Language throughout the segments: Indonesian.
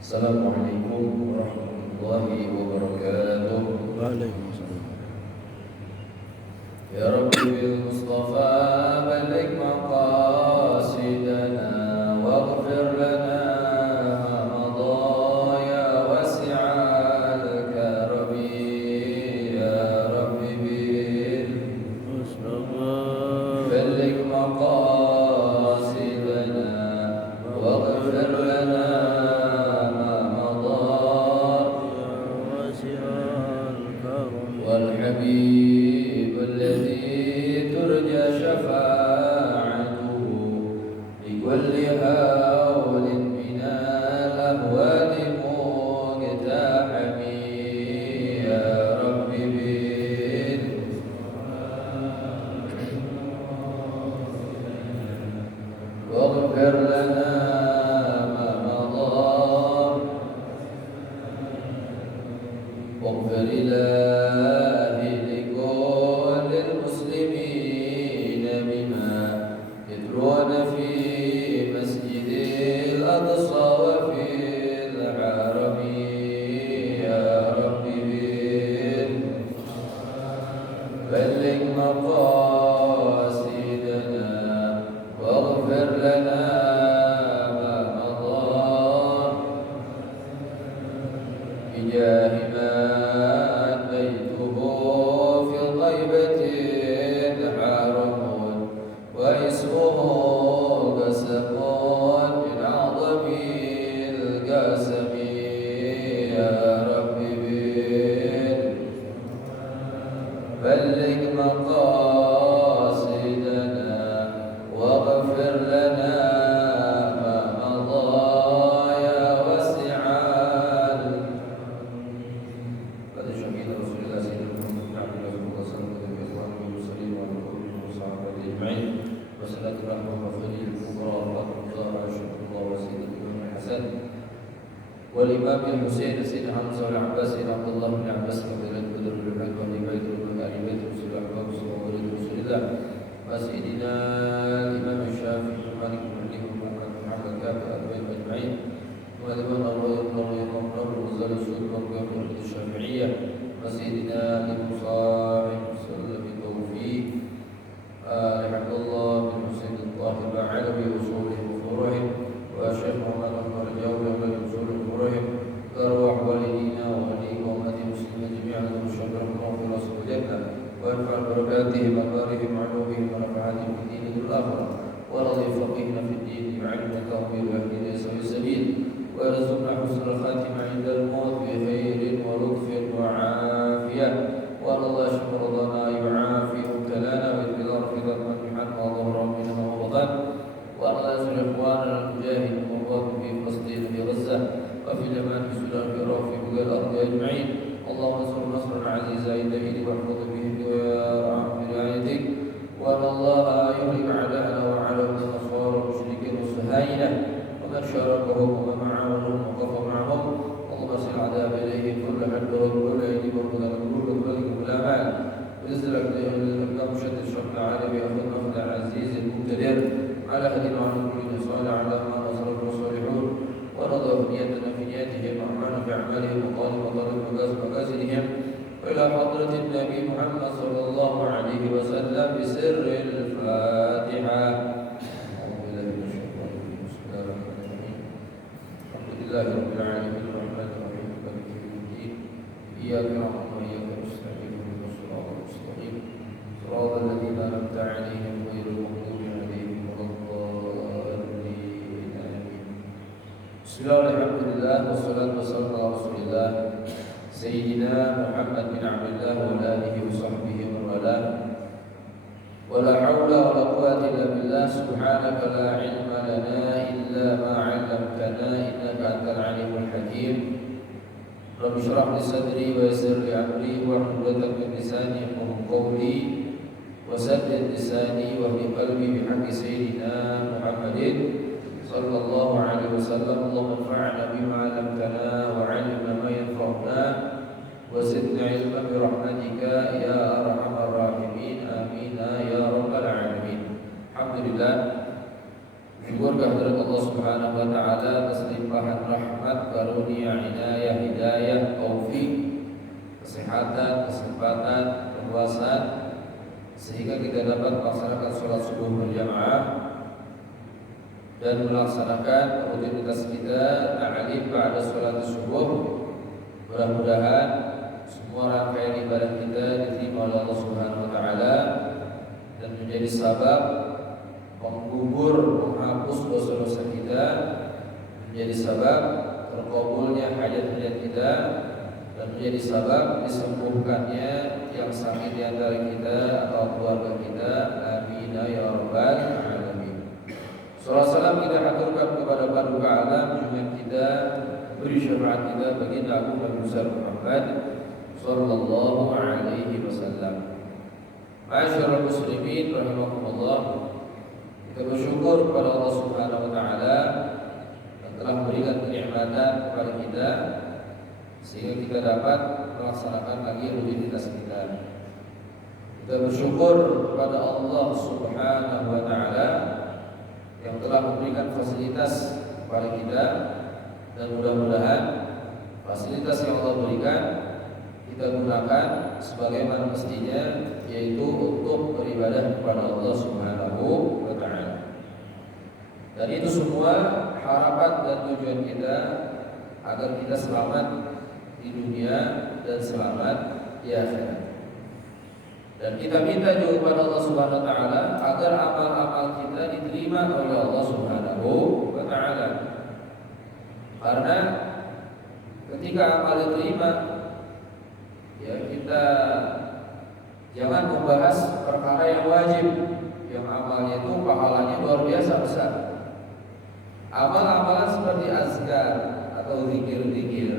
Assalamualaikum warahmatullahi wabarakatuh. Waalaikumsalam. Ya Rabbi bil Mustafa balik maqasidana waghfir lana ma madha ya wasi'al karami. Ya Rabbi bil Mustafa balik maqasidana waghfir lana ma madha wasi'al karam والحبيب الذي ترجى شفاعته لكل هول من الأهوال مقتحم. يا رب واغفر لنا ما مضى واغفر إلهي لكل المسلمين بما يتلون في مسجد الأقصى وفي الحرم. يا رب بلغ مقاصدنا واغفر لنا ما مضى بجاه ما أتيته في الغيبة حرم واسمه قسم من أعظم القسم. يا رب بلغ مقاصدنا واغفر لنا ما مضى يا واسع قد شهد رسول الله سيدنا محمد عبد الله صلى الله عليه وسلم وإخوانه المرسلين وعلى كل وصحبه أجمعين وصلاة الرحمة والخير الكبرى وقضاء شكر الله وسيدنا الإمام الحسن والإمام الحسين سيدنا حمزة والعباس سيدنا عبد الله بن عباس فضيلة بدر بن الحق وأهل بيت ومن آل بيت رسول الله صلى الله عليه وسلم وسيدنا الإمام الشافعي مالك بن علي ومحمد بن عبد الكافي وأهل بيت أجمعين وأدبنا الله يرحمه الله وزال الشهود وقيام الشافعية وسيدنا المصاحب وسلم التوفيق رحمه الله بن حسين الطاهر العلوي وصوله وفروعه والشيخ محمد أحمد الجوبي ومن وصول فروعه كأرواح والدينا وأهليه وأمة المسلمين جميعا وشكر الله في رسول الجنة وينفع بركاتهم وبارهم وعلومهم ونفعاتهم في الدين والآخرة ورضي فقيهنا في الدين وعلم التأويل ويهدينا سوي السبيل ويرزقنا حسن الخاتمة عند الموت بخير ولطف وعافية وأن الله يشكر رضانا يعافي مبتلانا ويتبذر في ظلم المحن وظهر منه وبطن وأن الله يسر إخواننا المجاهد ومرواكم في فلسطين في غزة وفي اليمن في السودان في العراق في بلاد الأرض أجمعين. اللهم انصر نصرا عزيزا إليه واحفظ به ويرعى برعايتك وأن الله يهلك أعداءنا وأعداء النصارى والمشركين والصهاينة ومن شاركهم ومن معاونهم وقف معهم. اللهم ارسل العذاب إليهم كل حد وكل أيدي وكل قلوب وكل الأعمال ويزل الأقدام شدد شر العالم أخذنا من العزيز المقتدر على هدينا وعلى كل صالح على ما نصر الصالحون ورضى نيتنا في نياتهم وأعمالنا في أعمالهم وقال وطلب مقاصدهم وإلى حضرة النبي محمد صلى الله عليه وسلم بسر الفاتحة. أعوذ بالله من الشيطان الرجيم. بسم الله الرحمن الرحيم. الحمد لله رب العالمين الرحمن الرحيم مالك يوم الدين إياك نعبد وإياك نستعين اهدنا الصراط المستقيم صراط الذين أنعمت عليهم غير المغضوب عليهم ولا الضالين آمين. بسم الله والحمد لله والصلاة والسلام على رسول الله سيدنا محمد بن عبد الله وعلى آله وصحبه ومن والاه ولا حول ولا قوة إلا بالله سبحانك لا علم لنا إلا ما علمتنا إنك أنت العليم الحكيم. رب اشرح لي صدري ويسر لي أمري واحلل عقدة من لساني يفقهوا قولي وسدد لساني واهد قلبي بحق سيدنا محمد صلى الله عليه وسلم. اللهم انفعنا بما علمتنا وعلمنا ما ينفعنا وزدنا علما برحمتك يا أرحم الراحمين آمين يا رب العالمين. Alhamdulillah, syukur kehadirat Allah Subhanahu wa taala atas limpahan rahmat, karunia, inayah, hidayah, taufik, kesehatan, kesempatan, kekuasaan, sehingga kita dapat melaksanakan sholat subuh berjamaah dan melaksanakan rutinitas kita ta'lim ba'da sholat subuh. Mudah-mudahan semua rangkaian ibadah kita diterima oleh Allah Subhanahu wa taala dan menjadi sebab menggugur, menghapus dosa-dosa kita, menjadi sebab terkabulnya hajat-hajat kita, dan menjadi sebab disembuhkannya yang sakit di antara kita atau keluarga kita. Amin ya rabbal alamin. Sallallahu salam kita aturkan kepada paduka alam, junjungan kita, beri syafaat kita baginda agung Nabi besar Muhammad sallallahu alaihi wasallam. Ma'asyiral muslimin rahimakumullah, kita bersyukur kepada Allah Subhanahu wa taala yang telah memberikan kenikmatan kepada kita sehingga kita dapat melaksanakan lagi rutinitas kita. Kita bersyukur kepada Allah Subhanahu wa taala yang telah memberikan fasilitas kepada kita, dan mudah-mudahan fasilitas yang Allah berikan kita gunakan sebagaimana mestinya, yaitu untuk beribadah kepada Allah Subhanahu wa taala. Dan itu semua harapan dan tujuan kita agar kita selamat di dunia dan selamat di akhirat. Dan kita minta juga kepada Allah Subhanahu wa taala agar amal-amal kita diterima oleh Allah Subhanahu wa taala. Karena ketika amal diterima, ya kita jangan membahas perkara yang wajib, yang amalnya itu pahalanya luar biasa besar. Amal-amalan seperti azkar atau zikir-zikir,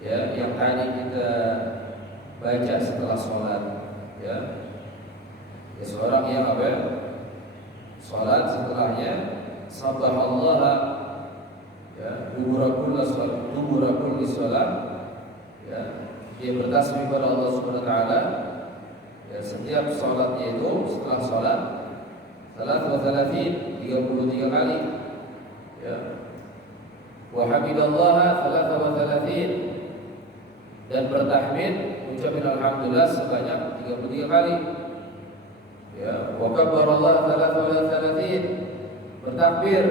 ya, yang tadi kita baca setelah sholat, ya, seorang yang apa? Sholat setelahnya subhanallah, ya, duburakul sholat, ya, dia bertasbih kepada Allah Subhanahu wa taala, ya, setiap sholatnya itu setelah sholat salat wa thalathin 33 kali, ya, wa hamidallaha thalatha wa thalathin, dan bertahmid ucapin alhamdulillah sebanyak 33 kali, ya, wa kabbarallaha thalatha wa thalathin, bertakbir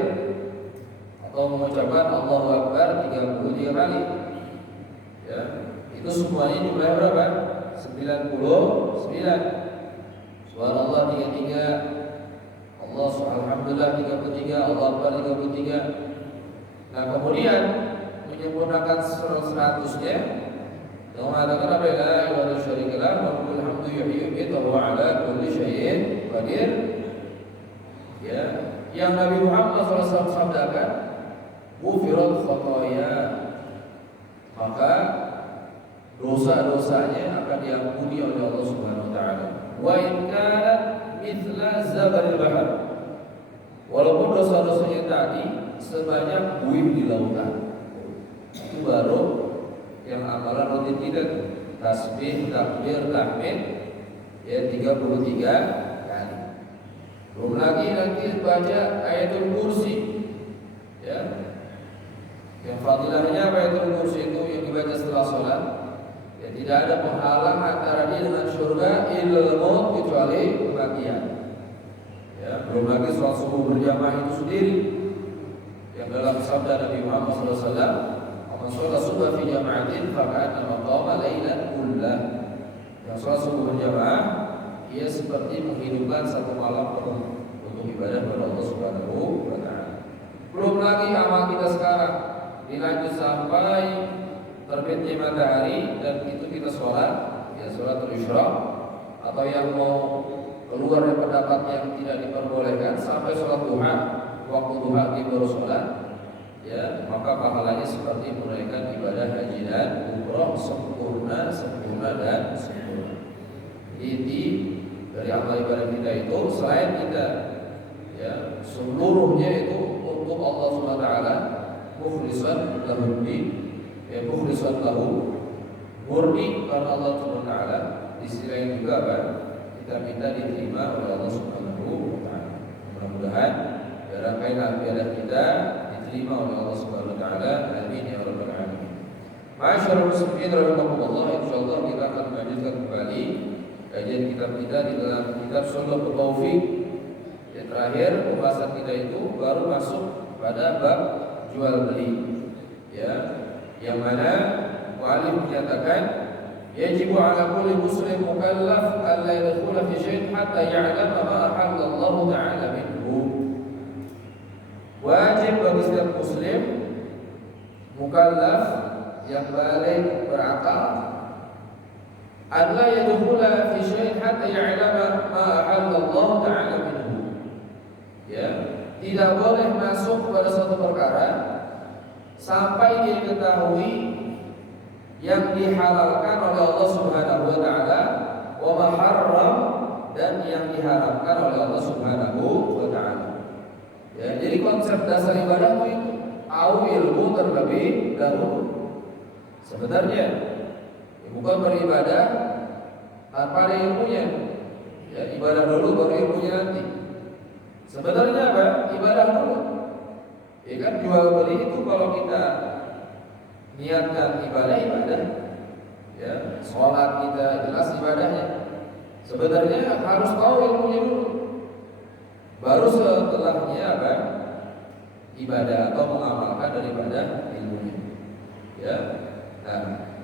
atau mengucapkan Allahu Akbar 33 kali, ya. Itu semuanya jumlahnya berapa? 99. Subhanallah 33, Allah alhamdulillah 33, Allah Akbar 33. Nah, kemudian menyempurnakan 100-nya dengan mengatakan la ilaha illallah syarika lah wa lahul hamdu yuhyi wa yumiitu wa huwa ala kulli syai'in qadir. Ya, yang Nabi Muhammad SAW sabdakan, ghufirat khotoya, maka dosa-dosanya akan diampuni oleh Allah Subhanahu wa taala. Wa in kana mithla zabaril bahr, walaupun dosa-dosanya tadi sebanyak buih di lautan. Itu baru yang amalan rutin kita, tasbih, takbir, tahmid, ya, 33 kali. Belum lagi nanti baca ayatul kursi, ya, yang fadilahnya ayatul kursi itu yang dibaca setelah sholat, ya, tidak ada penghalang antara dia dengan surga illal maut, kecuali kematian. Ya, belum lagi sholat subuh berjamaah itu sendiri, yang dalam sabda Nabi Muhammad SAW, "Man sholat subuh fi jama'atin faka'annama qama lailan kullah." Yang sholat subuh berjamaah, ia seperti menghidupkan satu malam penuh untuk ibadah kepada Allah Subhanahu wa taala. Belum lagi amal kita sekarang dilanjut sampai terbitnya matahari, dan itu kita sholat, ya, sholat isyraq, atau yang mau keluar dari pendapat yang tidak diperbolehkan sampai sholat duha, waktu duha kita baru sholat, ya, maka pahalanya seperti menunaikan ibadah haji dan umroh sempurna dan sempurna. Inti dari amal ibadah kita itu, selain kita, ya, seluruhnya itu untuk Allah Subhanahu wa taala, mukhlishan lahu din, ya, mukhlishan lahu, murni karena Allah Subhanahu wa taala. Di sisi lain juga apa? Kita minta diterima oleh Allah Subhanahu wa taala. Mudah-mudahan rangkaian ibadah kita diterima oleh Allah Subhanahu wa taala. Amin ya rabbal alamin. Masyaallah muslimin rahimakumullah, insyaallah kita akan melanjutkan kembali kajian kitab kita di dalam kitab Sulhul Taufiq. Yang terakhir pembahasan kita itu baru masuk pada bab jual beli. Ya, yang mana mu'allim menyatakan yajibu ala kulli muslim mukallaf alla yadkhula fi syai'in hatta ya'lama ma ahallallahu ta'ala minhu. Wajib bagi setiap muslim mukallaf yang balik berakal alla yadkhula fi syai'in hatta ya'lama ma ahallallahu ta'ala minhu. Ya, tidak boleh masuk pada suatu perkara sampai dia ketahui yang dihalalkan oleh Allah Subhanahu wa taala wa ma haram dan yang diharamkan oleh Allah Subhanahu wa taala. Ya, jadi konsep dasar ibadah itu tahu ilmu terlebih dahulu. Sebenarnya bukan beribadah tanpa ada ilmunya. Ya, ibadah dulu baru ilmunya nanti. Sebenarnya apa? Ibadah dulu. Ya kan, jual beli itu kalau kita niatkan ibadah, ya, sholat kita jelas ibadahnya. Sebenarnya harus tahu ilmunya dulu. Baru setelahnya apa? Ibadah atau mengamalkan daripada ilmunya. Ya. Nah,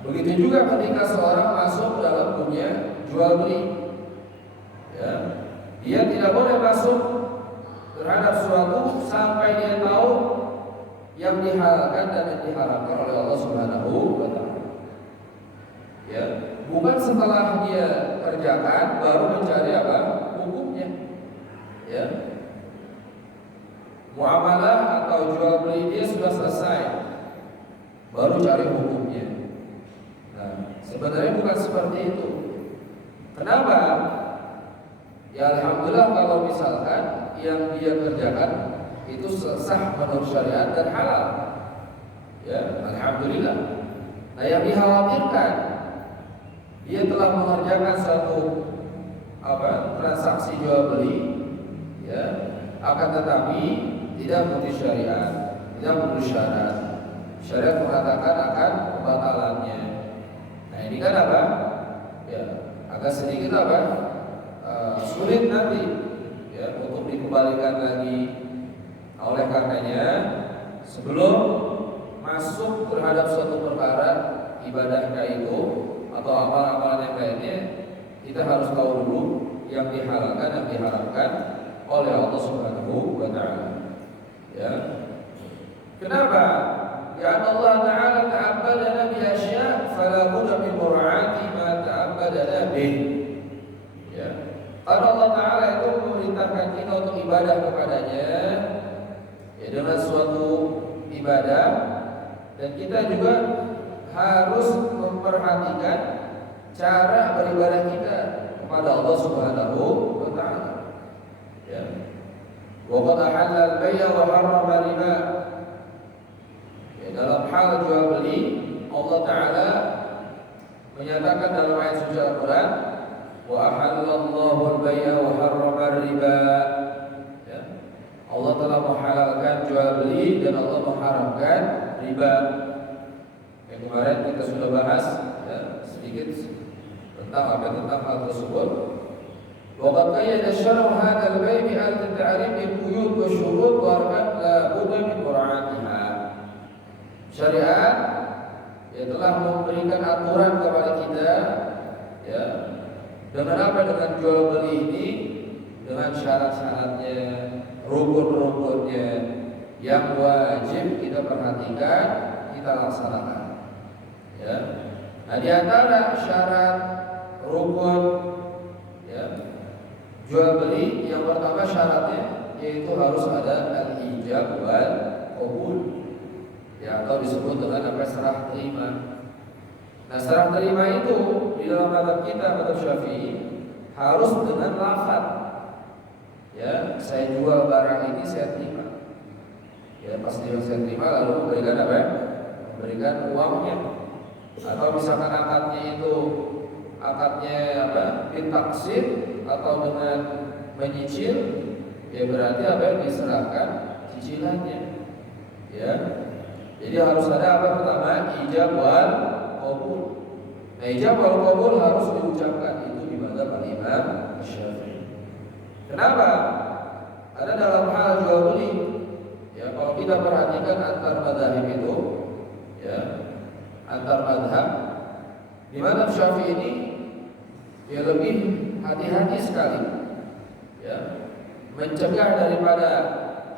begitu juga ketika seorang masuk dalam dunia jual beli, ya, dia tidak boleh masuk terhadap suatu sampai dia tahu yang dihalalkan dan yang diharamkan oleh Allah Subhanahu wa taala. Ya, bukan setelah dia kerjakan baru mencari apa? Hukumnya. Ya. Muamalah atau jual beli dia sudah selesai, baru cari hukumnya. Nah, sebenarnya bukan seperti itu. Kenapa? Ya alhamdulillah kalau misalkan yang dia kerjakan itu sah menurut syariat dan halal. Ya, alhamdulillah. Nah, yang dikhawatirkan dia telah mengerjakan satu transaksi jual beli, ya, akan tetapi tidak menuruti syariat, tidak menuruti syarat. Syariat mengatakan akan pembatalannya. Nah, ini kan apa? Ya, agak sedikit sulit nanti, ya, untuk dikembalikan lagi. Oleh karenanya, sebelum masuk terhadap suatu perkara ibadah kayak itu atau amal-amalan yang lainnya, kita harus tahu dulu yang dihalalkan dan diharamkan oleh Allah Subhanahu wa taala. Ya. Kenapa? Ya Allah Ta'ala ta'abbadana bi asya' fala budda min mura'ati ma ta'abbadana bih. Ya. Karena Allah Ta'ala itu memerintahkan kita untuk ibadah kepadanya, ya, dengan suatu ibadah, dan kita juga harus memperhatikan cara beribadah kita kepada Allah Subhanahu wa taala. Ya. Wa qad ahalla al-bay'a wa harrama riba. Ya, dalam hal jual beli, Allah Ta'ala menyatakan dalam ayat suci Al-Quran, wa ahallallahu al-bay'a wa harrama riba. Ya. Allah telah menghalalkan jual beli dan Allah mengharamkan riba. Yang kemarin kita sudah bahas, ya, sedikit tentang hal tersebut. Wa qad qayyada syar'u hadzal bay' bi al-ta'rif al-quyud wa syurut wa arkan la budda min mura'atiha. Syariat, ya, telah memberikan aturan kepada kita, ya, dengan apa? Dengan jual beli ini, dengan syarat-syaratnya, rukun-rukunnya yang wajib kita perhatikan, kita laksanakan. Ya. Nah, di antara syarat rukun, ya, jual beli yang pertama syaratnya yaitu harus ada al-ijab wal qabul, ya, atau disebut dengan apa? Serah terima. Nah, serah terima itu di dalam mazhab kita, mazhab Syafi'i, harus dengan lafaz. Ya, saya jual barang ini, saya terima. Ya, pas dia saya terima lalu memberikan apa? Memberikan uangnya. Atau misalkan akadnya itu bitaksir atau dengan menyicil, ya berarti apa yang diserahkan cicilannya. Ya. Jadi harus ada apa pertama? Ijab wal qabul. Nah, ijab wal qabul harus diucapkan itu di mazhab Imam Syafi'i. Kenapa? Ada dalam hal jual beli. Ya, kalau kita perhatikan antar mazhab itu, ya, antar mazhab di mazhab Syafi'i ini ya lebih hati-hati sekali, ya, mencegah daripada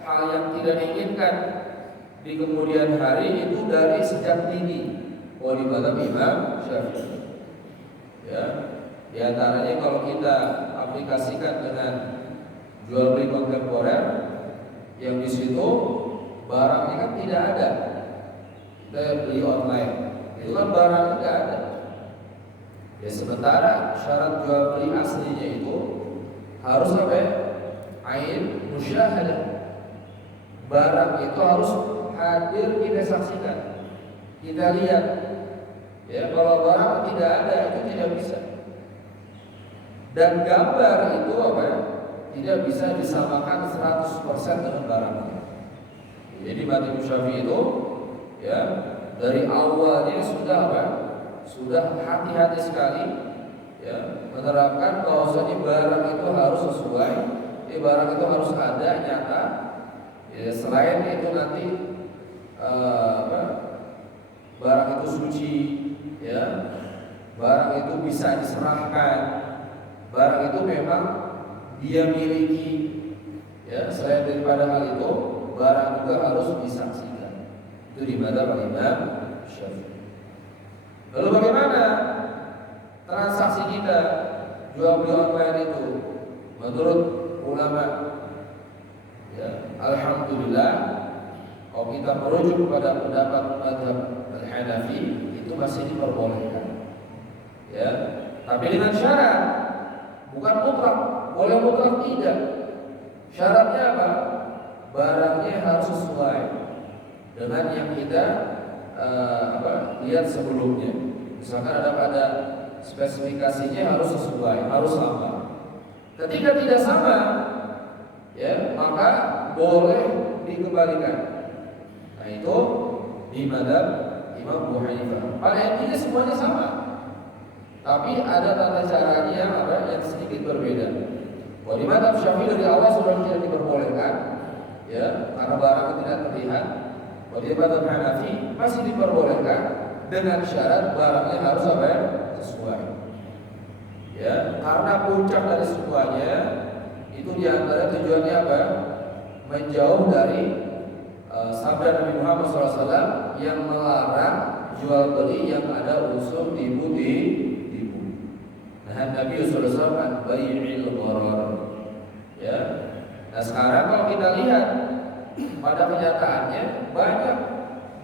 hal yang tidak diinginkan di kemudian hari itu dari sejak dini. Oh, di mazhab Imam Syafi'i, ya, di antaranya kalau kita aplikasikan dengan jual beli kontemporer, yang di situ barangnya kan tidak ada, kita beli online, itu kan barangnya tidak ada. Ya, sementara syarat jual beli aslinya itu harus sampai ain musyahadah. Barang itu harus hadir, kita saksikan, kita lihat. Ya, kalau barang tidak ada itu tidak bisa. Dan gambar itu apa? Tidak bisa disamakan 100% dengan barangnya. Jadi mazhab Syafi'i itu, ya, dari awalnya sudah apa? Sudah hati-hati sekali, ya, menerapkan bahwasanya barang itu harus sesuai, barang itu harus ada, nyata. Ya, selain itu nanti barang itu suci, ya, barang itu bisa diserahkan, barang itu memang dia miliki, ya. Selain daripada hal itu, barang juga harus disaksikan. Itu di mazhab Imam Syafi'i. Lalu bagaimana transaksi kita jual beli online itu? Menurut ulama, ya, alhamdulillah, kalau kita merujuk kepada pendapat mazhab Al-Hanafi itu masih diperbolehkan, ya, tapi dengan syarat, bukan mutlak. Boleh mutlak tidak. Syaratnya apa? Barangnya harus sesuai dengan yang kita lihat sebelumnya. Misalkan ada pada spesifikasinya harus sesuai, harus sama. Ketika tidak sama, ya, maka boleh dikembalikan. Nah, itu di mazhab Imam Abu Hanifah. Pada intinya semuanya sama, tapi ada tata caranya yang sedikit berbeda. Kalau di mazhab Syafi'i dari awal sudah tidak diperbolehkan, ya, karena barang tidak terlihat. Kalau di mazhab Hanafi masih diperbolehkan dengan syarat barangnya harus sesuai. Ya, karena puncak dari semuanya itu diantara tujuannya apa? Menjauh dari sabda Nabi Muhammad SAW yang melarang jual beli yang ada unsur tipu. Nah, Nabi SAW an bai'il gharar. Ya. Nah, sekarang kalau kita lihat pada kenyataannya banyak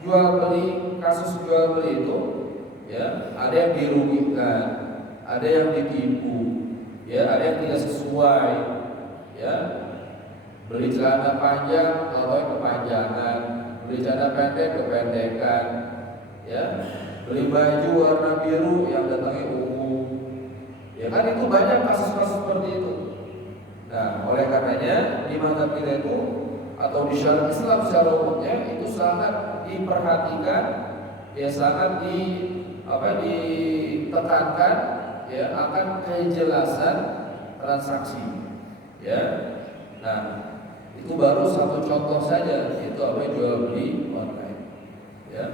jual beli, kasus jual beli itu, ya, ada yang dirugikan, ada yang ditipu, ya, ada yang tidak sesuai, ya. Beli celana panjang atau kepanjangan, beli celana pendek kependekan, ya. Beli baju warna biru yang datangnya ungu. Ya kan, itu banyak kasus-kasus seperti itu. Nah, oleh karenanya di mazhab kita itu atau di syariat Islam secara umumnya itu sangat diperhatikan, ya, sangat ditekankan, ya, akan kejelasan transaksi, ya. Nah, itu baru satu contoh saja, itu jual beli online, ya.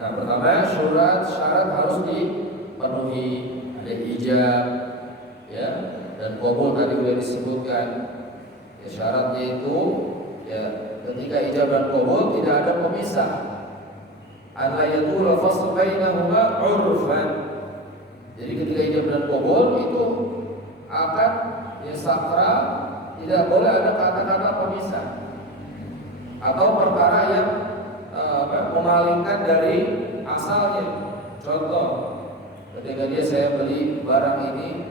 Nah, pertama syarat harus dipenuhi, ada ijab, ya, dan qabul tadi sudah disebutkan. Ya, syaratnya itu, ya, ketika ijab dan qabul tidak ada pemisah. Alla yadul fasl bainahuma urfan. Jadi ketika ijab dan qabul itu akan, ya, sakral, tidak boleh ada kata-kata pemisah atau perkara yang memalingkan dari asalnya. Contoh, ketika saya beli barang ini,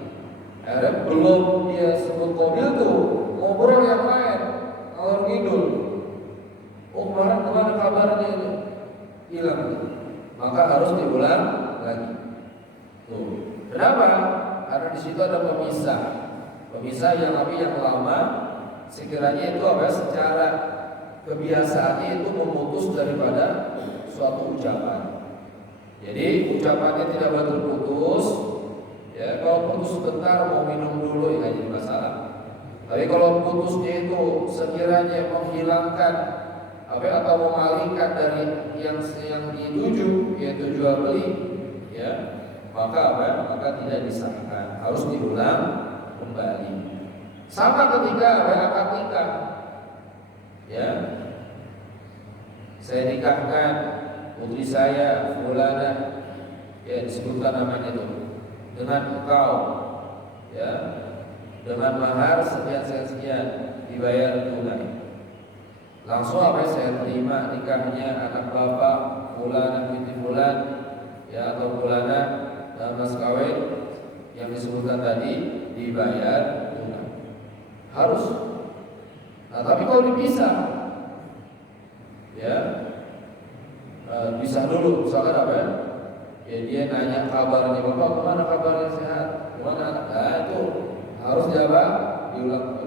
belum dia sebut mobil tuh ngobrol yang lain, ngalor ngidul. Oh, kemana kabarnya itu hilang, maka harus diulang lagi. Tuh, kenapa? Karena di situ ada pemisah yang lama, sekiranya itu secara kebiasaannya itu memutus daripada suatu ucapan. Jadi ucapannya tidak berputus. Ya, kalau putus sebentar mau minum dulu ya jadi masalah. Tapi kalau putusnya itu sekiranya menghilangkan atau memalingkan dari yang dituju, yaitu jual beli, ya, maka tidak disahkan, harus diulang kembali. Sama ketika akad nikah, ya, saya nikahkan putri saya fulanah, ya disebutkan namanya itu, dengan engkau, ya, dengan mahar sekian dibayar tunai. Langsung saya terima nikahnya anak bapak fulanah binti fulan, ya, atau fulanah mas kawin yang disebutkan tadi dibayar tunai. Harus. Nah, tapi kalau dipisah, ya, pisah dulu, misalkan ya dia nanya kabarnya bapak, kemana kabarnya sehat, kemana, nah itu harus diulang.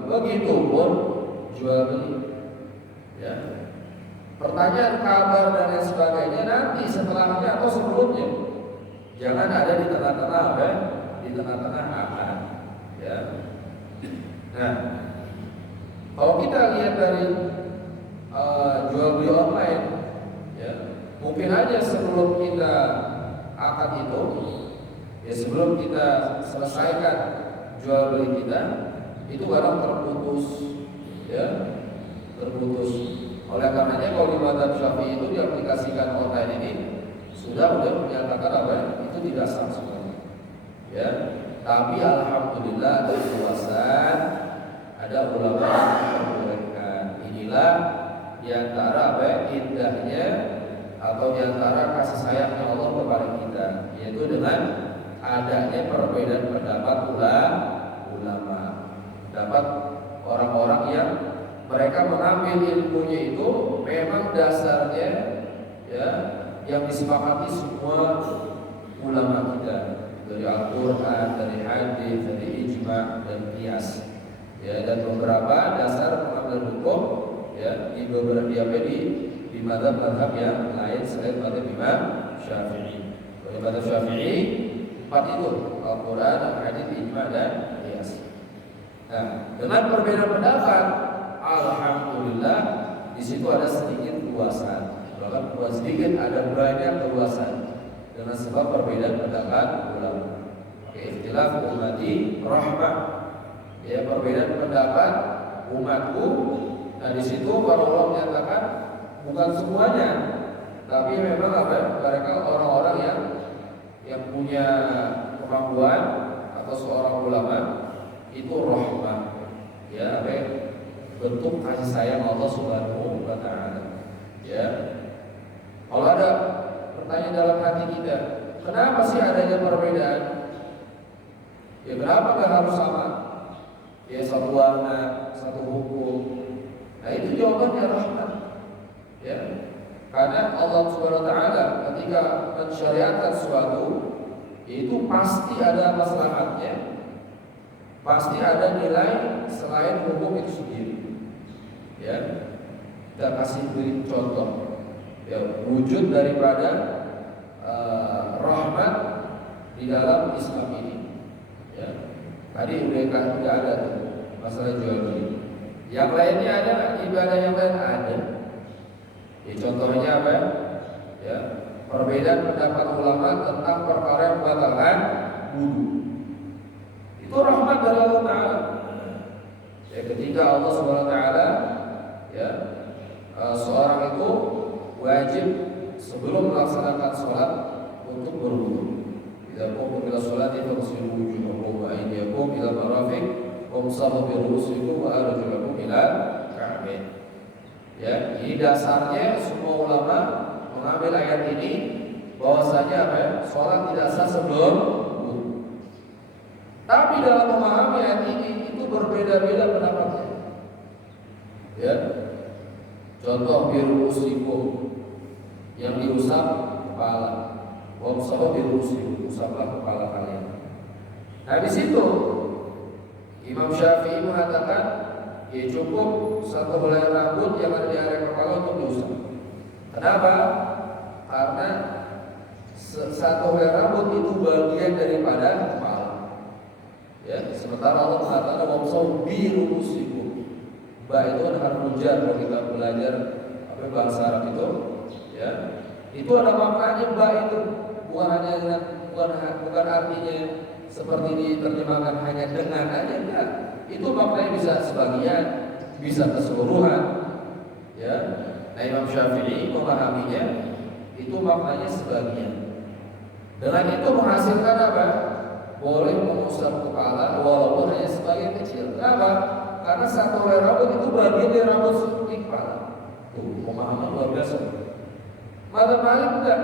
Begitu pun jual beli, ya. Pertanyaan kabar dan lain sebagainya nanti setelahnya atau sebelumnya, jangan ada di tengah-tengah di tengah-tengah akad, ya. Nah, kalau kita lihat dari jual beli online, ya, mungkin aja sebelum kita akad itu, ya, sebelum kita selesaikan jual beli kita, itu barang terputus, ya, terputus. Oleh karenanya kalau di mazhab Syafi'i itu diaplikasikan online ini sudah menyatakan itu tidak sah sebenarnya, ya. Tapi alhamdulillah ada keluasan, ada ulama yang membolehkan. Inilah diantara indahnya atau diantara kasih sayangnya Allah kepada kita, yaitu dengan adanya perbedaan pendapat ulama. Dapat orang-orang yang mereka mengambil ilmunya itu memang dasarnya, ya, yang disepakati semua ulama kita, dari Al-Quran, dari hadis, dari ijma dan qiyas, ya, dan beberapa dasar pengambilan hukum, ya, di beberapa di mazhab-mazhab yang lain selain mazhab Imam Syafi'i. Di mazhab Syafi'i 4 itu, Al-Quran, hadis, ijma dan qiyas. Nah, dengan perbedaan pendapat, alhamdulillah di situ ada sedikit keluasan. Bahkan sedikit ada banyak keluasan dengan sebab perbedaan pendapat ulama. Ikhtilaf ummati rahmah, ya, perbedaan pendapat umatku. Nah, di situ para ulama menyatakan bukan semuanya, tapi memang mereka orang-orang yang punya kemampuan atau seorang ulama itu rahmah, ya, bentuk kasih sayang Allah Subhanahu wa taala, ya. Kalau ada pertanyaan dalam hati kita, kenapa sih adanya perbedaan? Ya, kenapa nggak harus sama? Ya, satu warna, satu hukum. Nah, itu jawabannya rahmat, ya. Karena Allah Subhanahu wa taala ketika mensyariatkan sesuatu, itu pasti ada maslahatnya. Pasti ada nilai selain hukum itu sendiri, ya. Kita kasih beri contoh, ya, wujud daripada rahmat di dalam Islam ini, ya. Tadi udah tidak ada tuh masalah jual beli. Yang lainnya ada, ibadah yang lain ada. Ya, contohnya ya, perbedaan pendapat ulama tentang perkara yang membatalkan wudu. Itu rahmat dari Allah Ta'ala, ya, ketika Allah Subhanahu Wa Ta'ala, ya, seorang itu wajib sebelum melaksanakan sholat untuk berwudu. Idza qumtum ila sholati faghsilu wujuhakum wa aydiyakum ila marafiq wamsahu bi ru'usikum wa arjulakum ila ka'bayn. Ya, ini dasarnya semua ulama mengambil ayat ini bahwasanya sholat tidak sah sebelum wudu. Tapi dalam memahami ayat ini itu berbeda-beda pendapatnya. Ya. Contoh biru usikum, yang diusap kepala. Wamsahu biru usikum, usaplah kepala kalian. Nah, di situ Imam Syafi'i mengatakan ya cukup satu helai rambut yang ada di area kepala untuk diusap. Kenapa? Karena satu helai rambut itu bagian daripada kepala. Ya, sementara Allah mengatakan wamsahu bi ru'usikum. Ba itu kan harus jar kalau kita belajar bahasa Arab itu, ya. Itu ada maknanya ba itu, bukan artinya seperti diterjemahkan hanya dengan aja, enggak. Itu maknanya bisa sebagian, bisa keseluruhan, ya. Nah, Imam Syafi'i memahaminya itu maknanya sebagian. Dengan itu menghasilkan apa? Boleh mengusap kepala walaupun hanya sebagian kecil. Kenapa? Karena satu helai rambut itu bagian dari rambut di kepala. Tuh, pemahaman luar biasa. Madzhab Malik enggak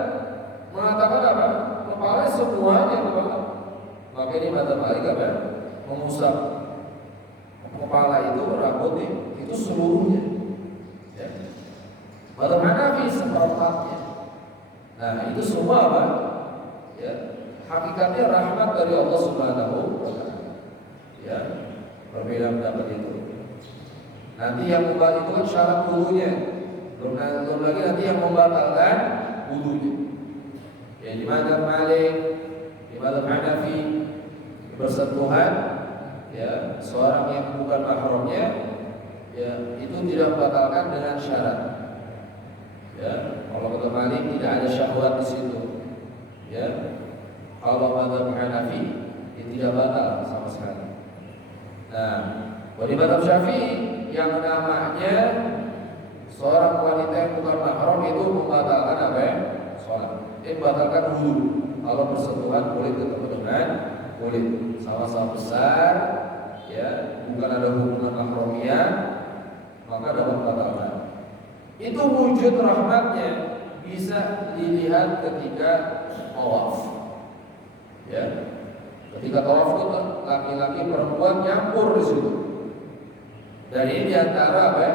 mengatakan apa? Kepala semuanya kepala. Maka ini madzhab Malik apa? Mengusap kepala itu rambut itu seluruhnya. Ya. Madzhab Hanafi seperempatnya. Nah, itu semua apa? Ya. Hakikatnya rahmat dari Allah Subhanahu wa taala. Ya. Berbeda pendapat itu. Nanti yang membatalkan itu kan syarat wudunya. Belum lagi nanti yang membatalkan wudunya. Ya, di madzhab Malik, di madzhab Hanafi bersentuhan ya seorang yang bukan mahramnya ya itu tidak membatalkan dengan syarat. Ya, kalau kata Malik tidak ada syahwat di situ. Ya. Kalau madzhab Hanafi tidak batal sama sekali. Nah, di madzhab Syafi'i yang namanya seorang wanita yang bukan mahram itu membatalkan apa ya? Sholat. Membatalkan wudu. Kalau bersentuhan kulit ketemu dengan kulit sama-sama besar, ya, bukan ada hubungan mahramiyah, maka dapat membatalkan. Itu wujud rahmatnya bisa dilihat ketika tawaf. Ya, ketika tawaf itu laki-laki perempuan nyampur di situ. Dan ini diantara apa ya?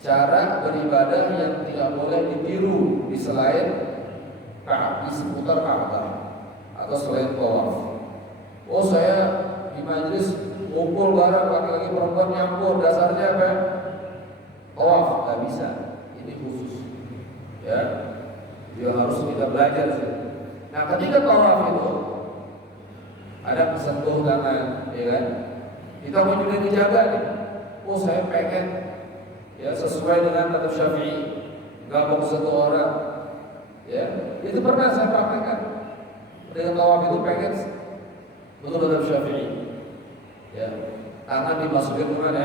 Cara beribadah yang tidak boleh ditiru di selain di seputar Ka'bah atau selain tawaf. Oh, saya di majelis ngumpul bareng laki-laki perempuan nyampur, dasarnya apa? Tawaf, nggak bisa. Ini khusus. Ya, dia harus kita belajar sih. Nah, ketika tawaf itu ada kesentuh tangan, ya kan? Kita mau juga dijaga nih. Oh, saya pengen ya sesuai dengan madzhab Syafi'i, nggak mau kesentuh orang. Ya, itu pernah saya praktekkan. Dengan tawaf itu pengen betul madzhab Syafi'i. Ya, tangan dimasukin kemana?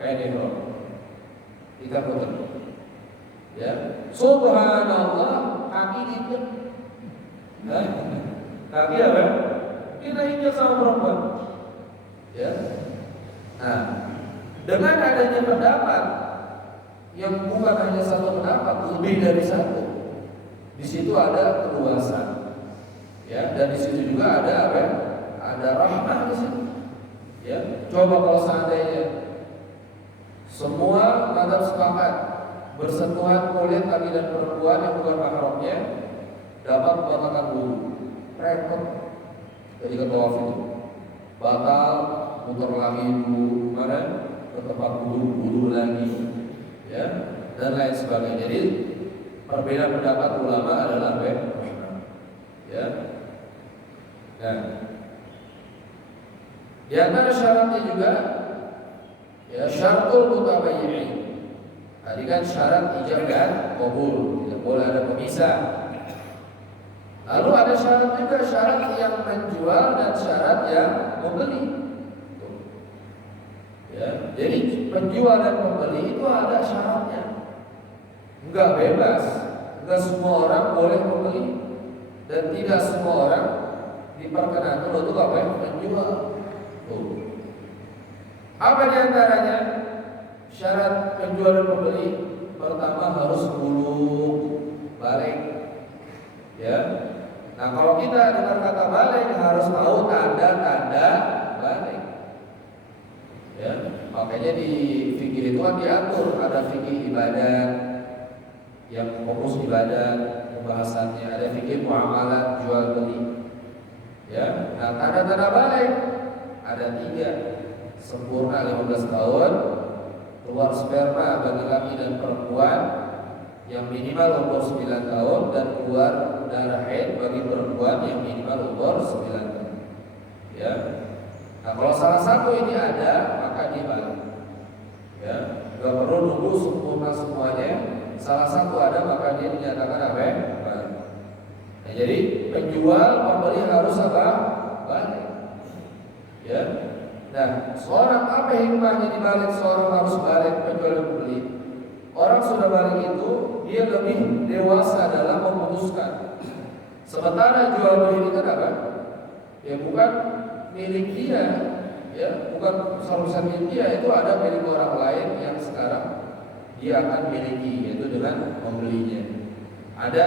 Kayak ihram. Kita putar. Ya, subhanallah, kaki diinjak. Kaki apa? Kita injak sama perempuan. Ya. Nah, dengan adanya pendapat yang bukan hanya satu pendapat, lebih dari satu. Di situ ada keluasan. Ya, dan di situ juga ada apa? Ada rahmah di situ. Ya, coba kalau seandainya semua madzhab sepakat bersentuhan kulit laki dan perempuan yang bukan mahramnya dapat membatalkan wudu. Repot. Jadi tawaf itu batal, muter lagi dulu mana ke tempat wudu lagi, ya, dan lain sebagainya. Jadi perbedaan pendapat ulama adalah rahmah. Ya. Nah, di antara syaratnya juga ya syaratul mutabayyin. Tadi kan syarat ijab dan qabul, tidak boleh ada pemisah. Lalu ada syarat juga, syarat yang menjual dan syarat yang membeli. Ya, jadi penjual dan pembeli itu ada syaratnya. Enggak bebas, enggak semua orang boleh membeli dan tidak semua orang diperkenankan untuk apa yang menjual. Apa di antaranya? Syarat penjual dan pembeli pertama harus bulugh balik. Ya. Nah, kalau kita dengar kata balik harus tahu tanda-tanda balik. Ya, makanya di fikih itu kan diatur ada fikih ibadat yang fokus ibadat pembahasannya, ada fikih muamalat jual beli. Ya, nah tanda-tanda balik ada 3. sempurna 15 tahun, keluar sperma bagi laki dan perempuan yang minimal umur 9 tahun, dan keluar darah haid bagi perempuan yang minimal umur 9 tahun. Ya. Nah, kalau salah satu ini ada, maka dia balik. Ya, nggak perlu nunggu sempurna semuanya. Salah satu ada, maka dia dinyatakan apa? Balik. Nah, jadi penjual pembeli harus apa? Balik. Ya. Nah, seorang apa hikmahnya dibalik seorang harus balik penjual dan pembeli? Orang sudah balik itu dia lebih dewasa dalam memutuskan. Sementara jual beli ini kan apa? Ya bukan milik dia, ya bukan seharusnya milik dia, itu ada milik orang lain yang sekarang dia akan miliki, yaitu dengan membelinya. Ada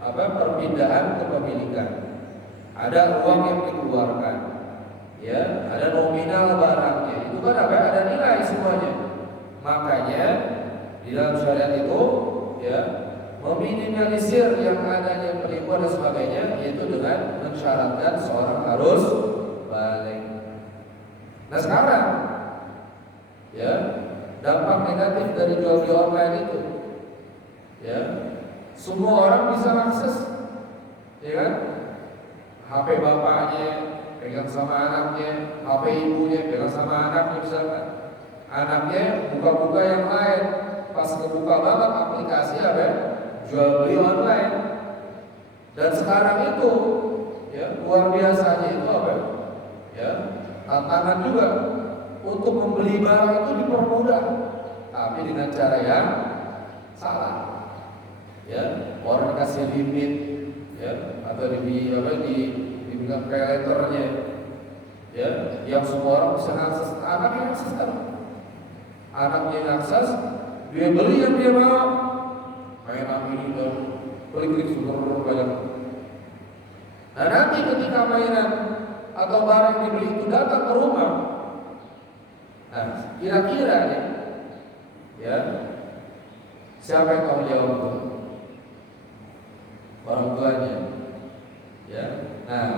apa? Perpindahan kepemilikan. Ada uang yang dikeluarkan. Ya, ada nominal barangnya. Itu kan apa? Ada nilai semuanya. Makanya di dalam syariat itu ya meminimalisir yang adanya penipuan dan sebagainya, yaitu dengan mensyaratkan seorang harus balik. Nah sekarang ya dampak negatif dari jual beli online itu ya semua orang bisa akses, ya kan? HP bapaknya pegang sama anaknya, HP ibunya pegang sama anaknya, misalkan anaknya buka-buka yang lain, pas kebuka banget aplikasi apa? Jual beli online. Dan sekarang itu ya luar biasanya itu apa? Ya tantangan juga untuk membeli barang itu dipermudah, tapi dengan cara yang salah. Ya orang kasih limit, ya atau dibilang pay letternya, ya yang semua orang bisa akses. Anaknya akses kan? Anaknya akses, dia beli yang dia mau, main ini dan klik super banyak. Nah nanti ketika mainan atau barang dibeli itu datang ke rumah, nah kira-kira ya siapa yang tahu jawab itu? Orang tuanya. Ya. Nah,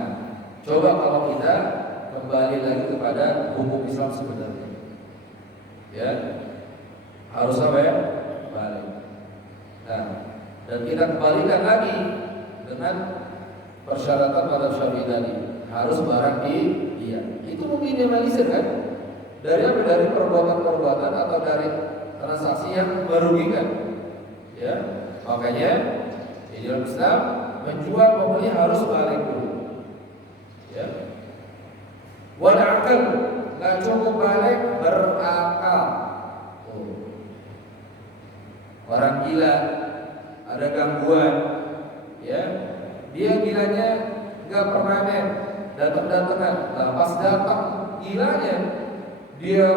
coba kalau kita kembali lagi kepada hukum Islam sebenarnya. Ya. Harus apa ya? Balik. Nah, dan kita kembalikan lagi dengan persyaratan pada syariat tadi. Harus barang dia. Itu meminimalisir kan? Dari perbuatan-perbuatan atau dari transaksi yang merugikan. Ya. Makanya di dalam Islam menjual pembeli harus balik dulu. Ya. Wal aql, nggak cukup balik, berakal. Orang gila, ada gangguan, ya dia gilanya nggak permanen, datang-datangan. Nah, pas datang gilanya, dia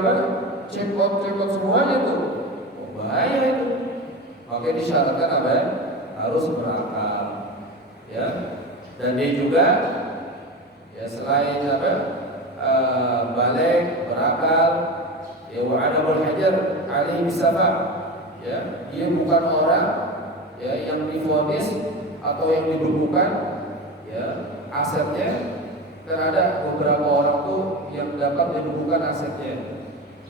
check out semuanya tuh, bahaya itu. Makanya disyaratkan apa? Harus berakal, ya. Dan dia juga, ya selain apa? Balik, berakal, ya wa'ada berhajar alaihi bisabab. Ya, dia bukan orang ya yang divonis atau yang dibekukan ya asetnya. Kan ada beberapa orang tuh yang dapat dibekukan asetnya.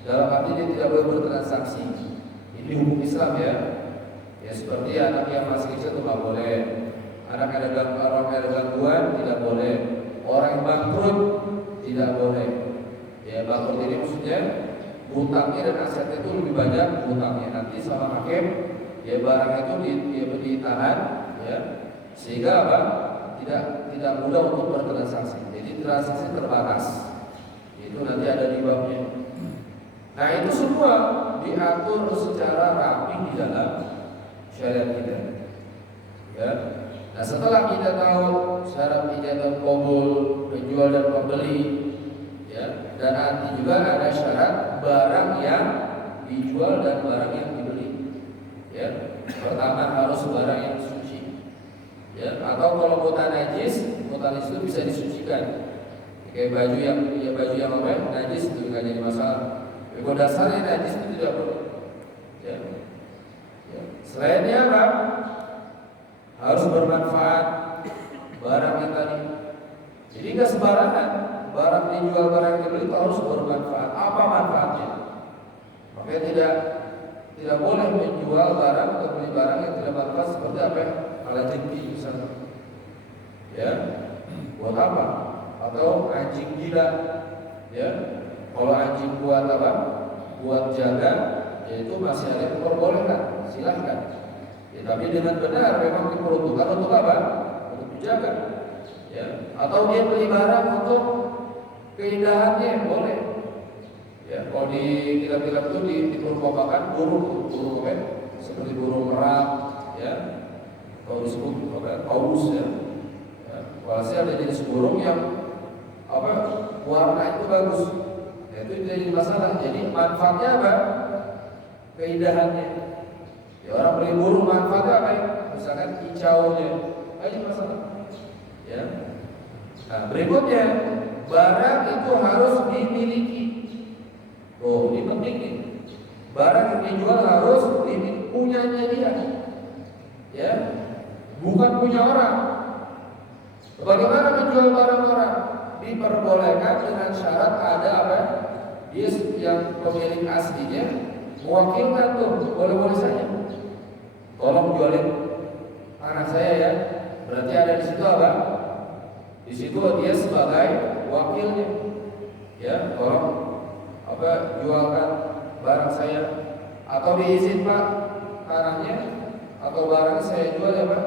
Dalam arti dia tidak boleh bertransaksi. Ini hukum Islam ya. Ya seperti anak yang masih kecil itu nggak boleh. Anak orang ada gangguan tidak boleh. Orang yang bangkrut tidak boleh. Ya bangkrut ini maksudnya hutangnya dan asetnya itu lebih banyak hutangnya. Nanti sama hakim ya barang itu ditahan ya sehingga apa tidak mudah untuk bertransaksi. Jadi transaksi terbatas itu nanti ada di babnya. Nah itu semua diatur secara rapi di dalam syariat kita. Ya. Nah setelah kita tahu syarat ijazah qabul penjual dan pembeli, ya, dan nanti juga ada syarat barang yang dijual dan barang yang dibeli. Ya, pertama harus barang yang suci. Ya, atau kalau mutan najis itu bisa disucikan. Kayak baju yang apa? Najis itu nggak jadi masalah. Kalau dasarnya najis itu tidak boleh. Ya. Ya. Selainnya apa? Harus bermanfaat barang yang tadi. Jadi nggak sembarangan barang dijual, barang dibeli itu harus bermanfaat. Apa manfaatnya? Makanya tidak boleh menjual barang atau beli barang yang tidak bermanfaat seperti apa? Alat jengki misalnya. Ya, buat apa? Atau anjing gila. Ya, kalau anjing buat apa? Buat jaga, yaitu masih ada yang diperbolehkan, silahkan. Ya, tapi dengan benar memang diperuntukkan untuk apa? Untuk dijaga. Ya, atau dia beli barang untuk keindahannya, boleh. Ya, kalau di film-film itu diperumpamakan burung apa? Seperti burung merak, ya, atau disebut apa? Paus, ya. Walhasil ada jenis burung yang apa? Warna itu bagus. Ya, itu jadi masalah. Jadi manfaatnya apa? Keindahannya. Ya, orang beli burung manfaatnya apa? Misalkan kicaunya, ini masalah. Ya. Nah, berikutnya barang itu harus dimiliki. Oh, ini penting nih. Barang yang dijual harus punyanya dia. Ya. Bukan punya orang. Bagaimana menjual barang orang? Diperbolehkan dengan syarat ada apa? Dia yang pemilik aslinya mewakilkan tuh, boleh-boleh saja. Tolong jualin tanah saya ya. Berarti ada di situ apa? Di situ dia sebagai wakilnya. Ya, tolong apa? Jualkan barang saya, atau diizin Pak tanahnya atau barang saya jual ya Pak.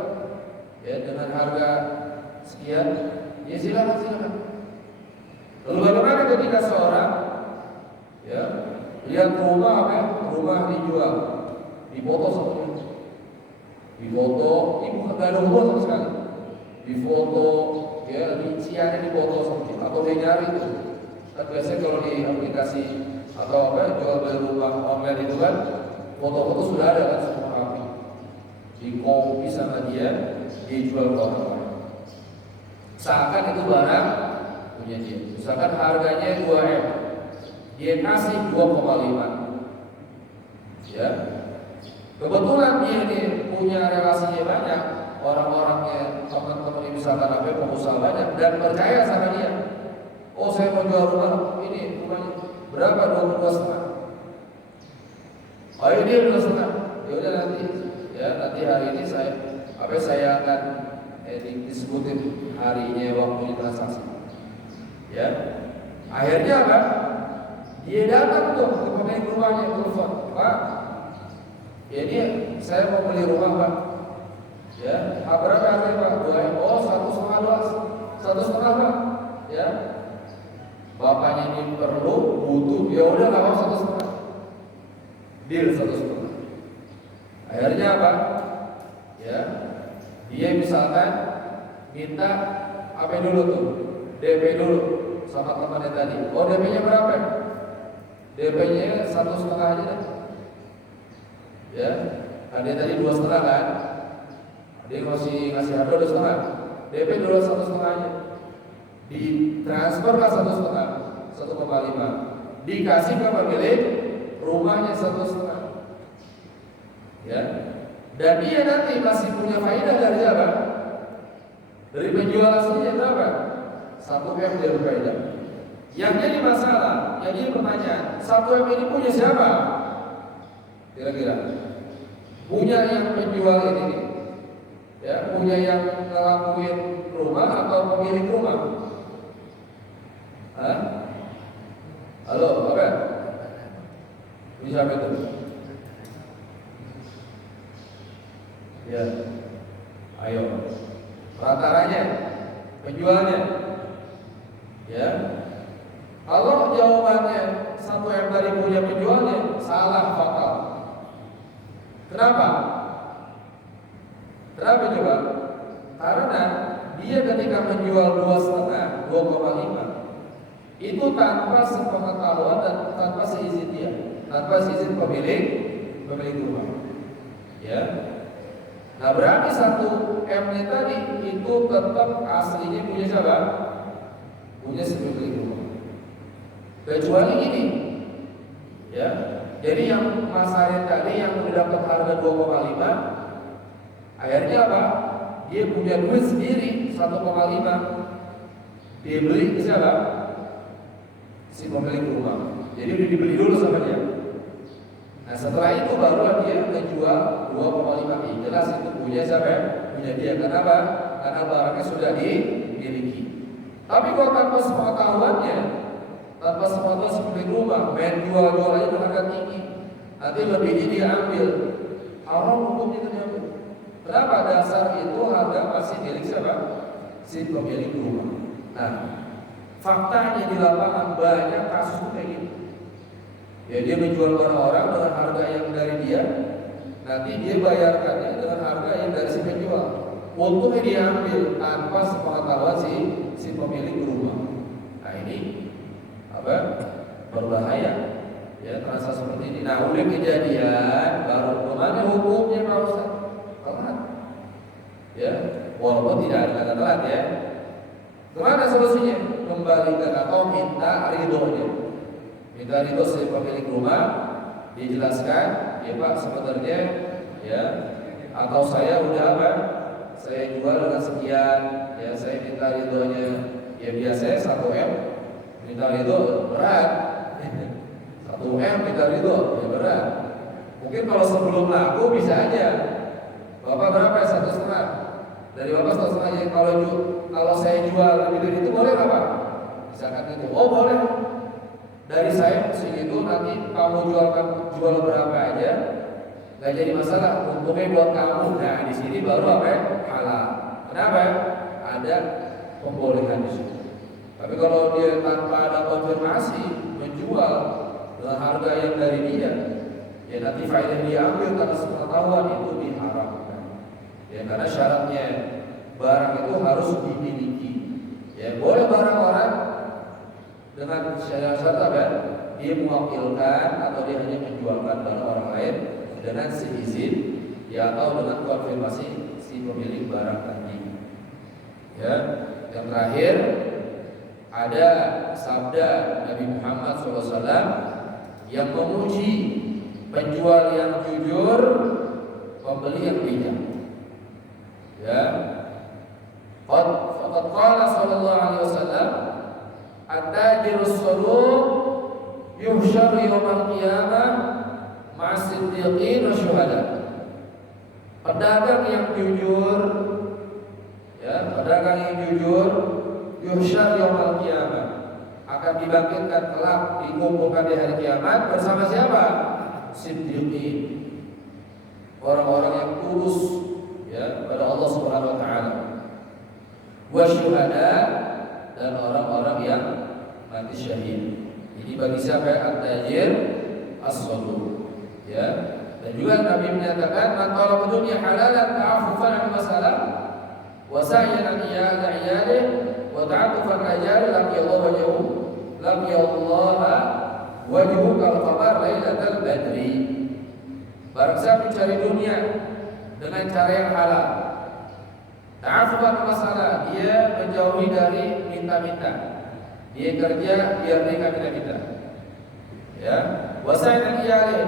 Ya, dengan harga sekian, ya silakan. Lalu bagaimana ketika seorang ya lihat rumah apa? Rumah dijual, difoto seperti itu. Difoto, ibu nggak ada hubungan sama sekali. Difoto, ya rinciannya difoto seperti itu. Atau dia nyari itu. Kan biasanya kalau di aplikasi atau apa jual beli rumah online itu kan foto-foto sudah ada kan semua rapi. Di copy sama dia dijual ke orang lain. Seakan itu barang punya dia. Misalkan harganya 2M, dia kasih 2,5. Ya. Kebetulan dia ini punya relasinya banyak, orang-orangnya teman-teman misalkan apa pengusaha banyak dan percaya sama dia. Oh, saya mau jual rumah ini, rumahnya berapa? 22,5. Oh, ini 22,5. Ya udah nanti hari ini saya akan disebutin harinya waktu transaksi. Ya. Akhirnya apa? Dia datang tuh ke pemilik rumahnya, telepon, Pak. Ya dia, saya mau beli rumah Pak. Ya, berapa harganya Pak? 2M. Oh, 1,5 Pak. Ya. Bapaknya ini perlu, butuh, ya udah nggak mau 1,5. Deal 1,5. Akhirnya apa? Ya, dia misalkan minta apa dulu tuh? DP dulu sama temannya tadi. Oh, DP-nya berapa? DP-nya 1,5 aja deh. Ya, dia tadi 2,5 kan? Dia ngasih harga 2,5. DP dulu 1,5 aja. Ditransfer lah 1,5. Dikasih ke pemilik rumahnya 1,5. Ya, dan dia nanti masih punya faedah dari apa? Dari penjual aslinya berapa? 1M dia berfaedah. Yang jadi masalah, yang jadi pertanyaan, 1M ini punya siapa? Kira-kira punya yang penjual ini nih. Ya, punya yang ngelakuin rumah atau pemilik rumah? Hah? Halo, apa? Ini siapa itu? Ya, ayo. Perantaranya, penjualnya. Ya. Kalau jawabannya 1M tadi punya penjualnya, salah fatal. Kenapa? Kenapa coba? Karena dia ketika menjual 2,5, 2,5 itu tanpa sepengetahuan dan tanpa seizin dia, tanpa seizin pemilik rumah. Ya. Nah, berarti 1M-nya tadi itu tetap aslinya punya siapa? Punya si pemilik rumah. Kecuali ini, ya. Jadi yang Mas Arya tadi yang mendapat harga 2,5, akhirnya apa? Dia punya duit sendiri 1,5. Dia beli ke siapa? si pemilik rumah. Jadi udah dibeli dulu sama dia. Nah setelah itu barulah dia menjual 2,5 M. Jelas itu punya siapa? Punya dia. Kenapa? Karena barangnya sudah dimiliki. Tapi kalau tanpa sepengetahuannya, tanpa sepengetahuan si pemilik rumah, main jual-jual aja dengan harga tinggi, nanti lebihnya dia ambil. Haram hukumnya itu diambil. Kenapa? Dasar itu harga masih milik siapa? Si pemilik rumah. Nah, faktanya di lapangan banyak kasus kayak gitu. Ya dia menjual barang orang dengan harga yang dari dia, nanti dia bayarkannya dengan harga yang dari si penjual. Untungnya diambil tanpa sepengetahuan si pemilik rumah. Nah ini apa? Berbahaya. Ya transaksi seperti ini. Nah udah kejadian baru kemana hukumnya Pak Ustaz? Telat. Ya walaupun tidak ada kata telat ya. Kemana solusinya? Kembalikan atau minta ridhonya. Minta ridho si pemilik rumah, dijelaskan, ya Pak sebenarnya ya atau saya udah apa? Saya jual dengan sekian, ya saya minta ridhonya. Ya biasanya 1 M, minta ridho berat. 1 M minta ridho, ya berat. Mungkin kalau sebelum laku bisa aja. Bapak berapa ya? 1,5. Dari Bapak 1,5 aja. Kalau saya jual lebih dari itu boleh nggak Pak? Misalkan itu, oh boleh. Dari saya segitu nanti kamu jual berapa aja, nggak jadi masalah. Untungnya buat kamu. Nah di sini baru apa ya? Halal. Kenapa? Ada pembolehan di situ. Tapi kalau dia tanpa ada konfirmasi menjual dengan harga yang dari dia, ya nanti faedah dia ambil karena sepengetahuan itu diharamkan. Ya karena syaratnya barang itu harus dimiliki. Ya boleh barang orang dengan syarat apa? Dia mewakilkan atau dia hanya menjualkan barang orang lain dengan seizin, ya atau dengan konfirmasi si pemilik barang tadi. Ya, yang terakhir ada sabda Nabi Muhammad SAW yang memuji penjual yang jujur, pembeli yang bijak. Ya, faqad qala sallallahu alaihi wasallam at-tajirus saduq yuhsyaru yawmal qiyamah ma'as-siddiqin wa syuhada. Pedagang yang jujur, ya, pedagang yang jujur yuhsyar yawmal qiyamah akan dibangkitkan kelak, dikumpulkan di hari kiamat bersama siapa? Siddiqin. Orang-orang yang tulus ya pada Allah Subhanahu wa taala. Wa syuhada, dan orang-orang yang mati syahid. Ini bagi siapa? At-tajir as-saduq. Ya. Dan juga Nabi menyatakan man talaba dunya halalan ta'affufan 'an masalah wa sa'yan 'an iyalih wa ta'attufan ajal lam yallaha wajhu kal qamar lailatal badri. Barang siapa mencari dunia dengan cara yang halal, ta'affufan masalah, dia menjauhi dari minta-minta. Dia kerja biar dia enggak minta-minta. Ya, wa sa'yan 'an iyalih,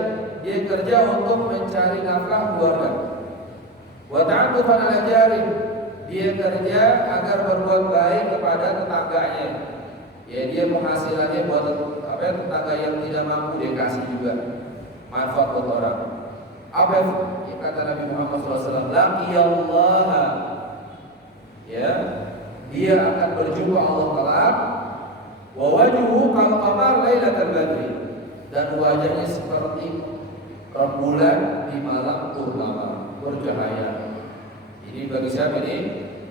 dia kerja untuk mencari nafkah keluarga. Wa ta'attufan ala jari, dia kerja agar berbuat baik kepada tetangganya. Ya dia penghasilannya buat apa tetangga yang tidak mampu dia kasih juga manfaat buat orang. Apa yang kata Nabi Muhammad SAW? Laqiyallah. Ya, dia akan berjumpa Allah Taala. Wa wajhuhu kal qamar lailatal badri, dan wajahnya seperti rembulan di malam purnama, bercahaya. Ini bagi siapa ini?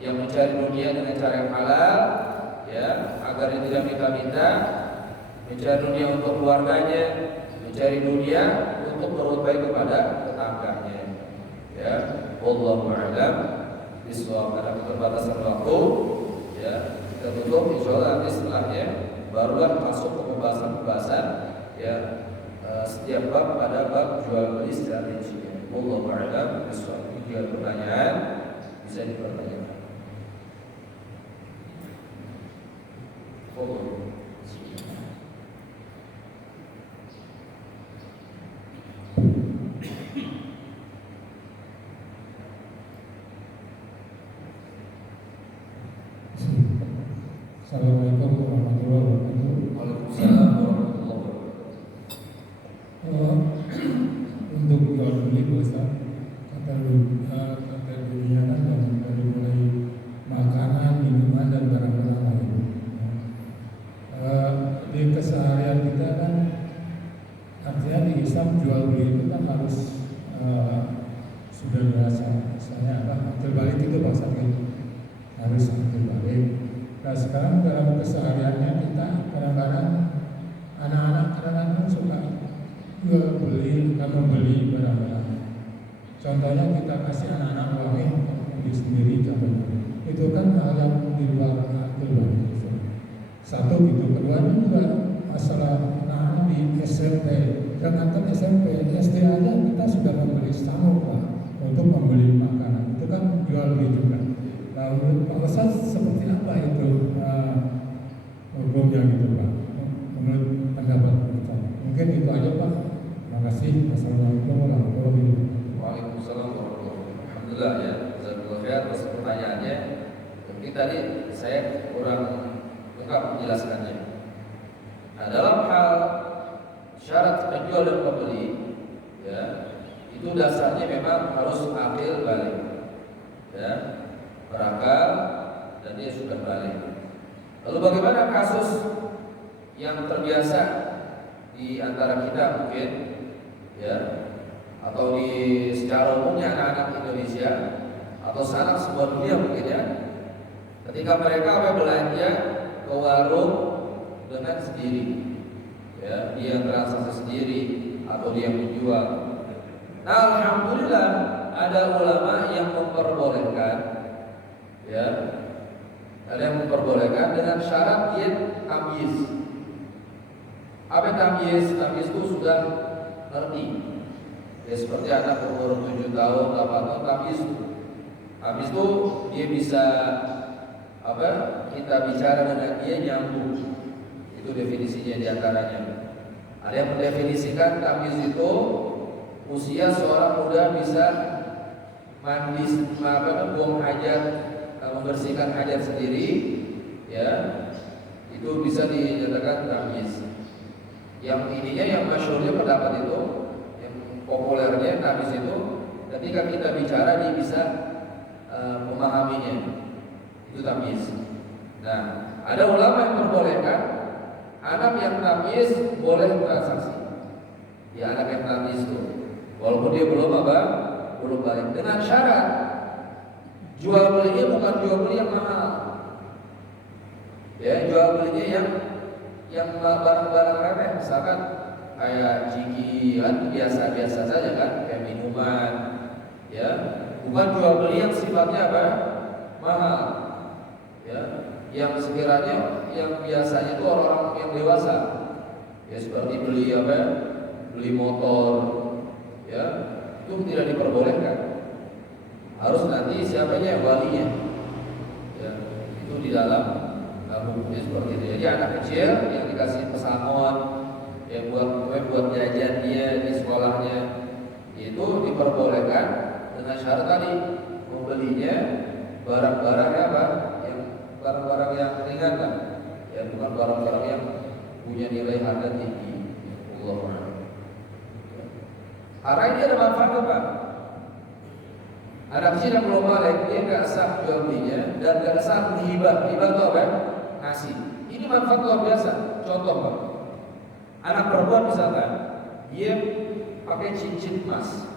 Yang mencari dunia dengan cara yang halal, ya, agar dia tidak minta-minta, mencari dunia untuk keluarganya, mencari dunia untuk berbuat baik kepada tetangganya. Ya, wallahu a'lam bishawab. Karena keterbatasan waktu, ya, kita tutup. Insyaallah nanti setelahnya barulah masuk ke pembahasan-pembahasan ya setiap bab pada bab jual beli secara rincinya. Wallahu a'lam bishawab. Jika pertanyaan bisa dipertanyakan. Assalamualaikum warahmatullahi wabarakatuh. Waalaikumsalam. harus akil balik. Nah sekarang dalam kesehariannya kita kadang-kadang anak-anak kadang-kadang suka jual beli, kita membeli barang-barang. Contohnya kita kasih anak-anak uang beli sendiri contohnya. Itu kan hal yang di luar akil balik. Satu gitu, kedua juga masalah anak-anak di SMP. Jangankan SMP, SD aja kita sudah membeli sanggup Pak untuk membeli makanan. Itu kan jual beli juga. Nah, menurut Pak Ustadz seperti apa itu hukumnya gitu Pak? Menurut pendapat Ustaz. Mungkin itu aja Pak. Terima kasih. Assalamualaikum warahmatullahi wabarakatuh. Waalaikumsalam warahmatullahi wabarakatuh. Alhamdulillah ya. Jazakallahu khair atas pertanyaannya. Mungkin tadi saya kurang lengkap menjelaskannya. Nah, dalam hal syarat penjual dan pembeli, ya, itu dasarnya memang harus akil balik, ya, berakal dan dia sudah balik. Lalu bagaimana kasus yang terbiasa di antara kita mungkin, ya, atau di secara umumnya anak-anak Indonesia atau sanak semua dunia mungkin ya, ketika mereka belanja ke warung dengan sendiri, ya, dia transaksi sendiri atau dia menjual. Nah, alhamdulillah ada ulama yang memperbolehkan, ya, ada yang memperbolehkan dengan syarat dia tamyiz. Apa tamyiz? Tamyiz itu sudah ngerti, ya, seperti anak umur 7 tahun, 8 tahun, tamyiz itu. Habis itu dia bisa kita bicara dengan dia nyambung. Itu definisinya diantaranya. Ada yang mendefinisikan tamyiz itu usia seorang muda bisa mandi, buang hajat, membersihkan hajat sendiri, ya, itu bisa dinyatakan tamyiz. Yang ininya, yang masyhurnya pendapat itu, yang populernya tamyiz itu, ketika kita bicara dia bisa memahaminya, itu tamyiz. Nah, ada ulama yang membolehkan anak yang tamyiz boleh transaksi. Ya, anak yang tamyiz itu, walaupun dia belum balik, dengan syarat jual belinya bukan jual beli yang mahal. Ya, jual belinya yang barang-barang remeh, misalkan kayak jigian biasa-biasa saja kan, kayak minuman, ya, bukan jual beli yang sifatnya mahal, ya, yang sekiranya yang biasanya itu orang-orang yang dewasa, ya, seperti beli motor, ya, itu tidak diperbolehkan. Harus nanti siapanya yang walinya, ya, itu di dalam hukumnya seperti itu. Jadi anak kecil yang dikasih pesangon, ya, buat jajan dia di sekolahnya, itu diperbolehkan dengan syarat tadi membelinya barang-barang yang barang-barang yang ringan lah, ya, bukan barang-barang yang punya nilai harga tinggi. Allahu a'lam. Karena ini ada manfaatnya Pak. Anak kecil yang belum balik, dia nggak sah jual belinya dan nggak sah hibah. Hibah itu apa? Ngasih. Ini manfaat luar biasa. Contoh Pak, anak perempuan misalkan, dia pakai cincin emas,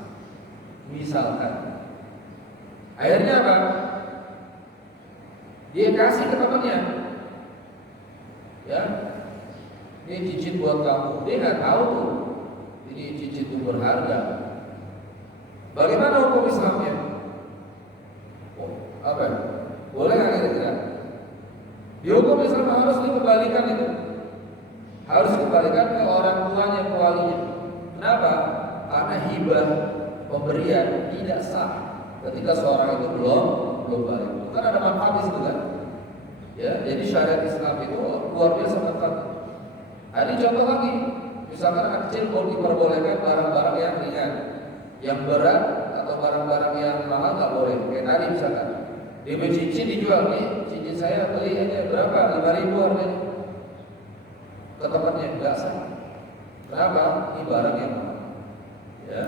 misalkan, akhirnya apa? Dia kasih ke temannya, ya, ini cincin buat kamu. Dia nggak tahu tuh, ini cincin itu berharga. Bagaimana hukum Islamnya? Boleh nggak kira-kira? Di hukum Islam harus dikembalikan itu, harus dikembalikan ke orang tuanya, ke walinya. Kenapa? Karena hibah, pemberian tidak sah ketika seorang itu belum balik. Kan ada manfaat di situ kan? Ya, jadi syariat Islam itu luar biasa manfaat. Ada contoh lagi, misalkan anak kecil mau diperbolehkan barang-barang yang ringan, yang berat atau barang-barang yang mahal nggak boleh. Kayak tadi misalkan, dia beli cincin dijual, nih cincin saya beli aja berapa? 5.000 harganya. Ke temannya nggak sah. Kenapa? Ini barang yang mahal. Ya,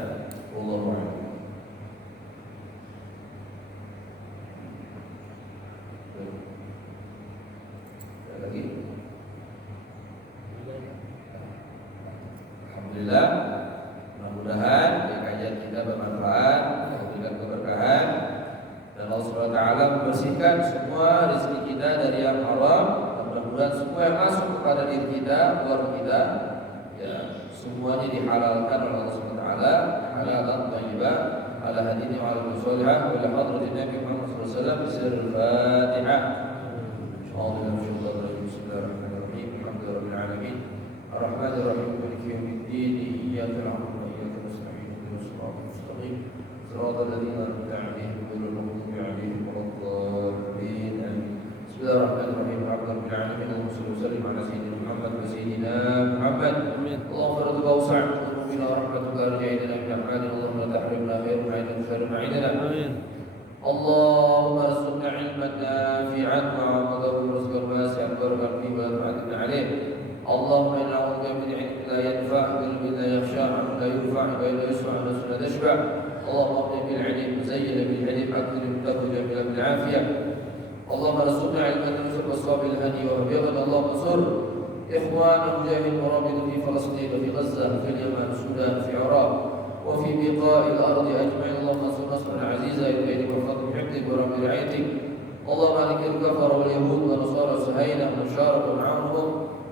Allahu a'lam. Lagi. Alhamdulillah, mudah-mudahan kajian kita bermanfaat, memberikan keberkahan, dan Allah wa taala membersihkan semua rezeki kita dari yang haram. Mudah-mudahan semua yang masuk kepada diri kita, keluarga kita, ya semuanya dihalalkan oleh Allah Subhanahu wa taala, halalan thayyiban ala hadini wa ala salihah wa ala hadratin Nabi Muhammad sallallahu alaihi wasallam. Bismillahirrahmanirrahim. Bismillahirrahmanirrahim. Alhamdulillahirabbil alamin. Arrahmanir rahim. Maliki yaumiddin. Iyyaka na'budu wa iyyaka nasta'in. Ihdinas siratal mustaqim. Siratal ladzina an'amta 'alaihim ghairil maghdubi 'alaihim waladdallin. Bismillahirrahmanirrahim. Alhamdulillahirabbil alamin. Allahumma shalli wa sallim ala sayyidina Muhammad wa sayyidina Muhammad. Allahumma rizqna wasi'a qulubina wa rahmatuka arja'ina min a'malina. Allahumma la tahrimna khairan 'inda khairan 'indana. Amin. اللهم ارزقنا علما نافعا وعملا ورزقا واسعا وبارك فيه ولا تعذبنا عليه. اللهم انا نعوذ بك من علم لا ينفع وقلب لا يخشى عمل لا ينفع ولا يسمع ونفس لا تشبع. اللهم اغني بالعلم وزين بالعلم اكرم له جميلا بالعافيه. اللهم ارزقنا علما ينفع واصواب الهدي وبيضنا. اللهم انصر اخوان المجاهدين ورابط في فلسطين وفي غزه وفي اليمن والسودان وفي العراق وفي بقاع الأرض أجمعين. اللهم انصر نصرا عزيزا بيدك وفضل بحمدك ورب رعايتك. اللهم عليك الكفر واليهود ونصارى سهيلا ومن شارك معهم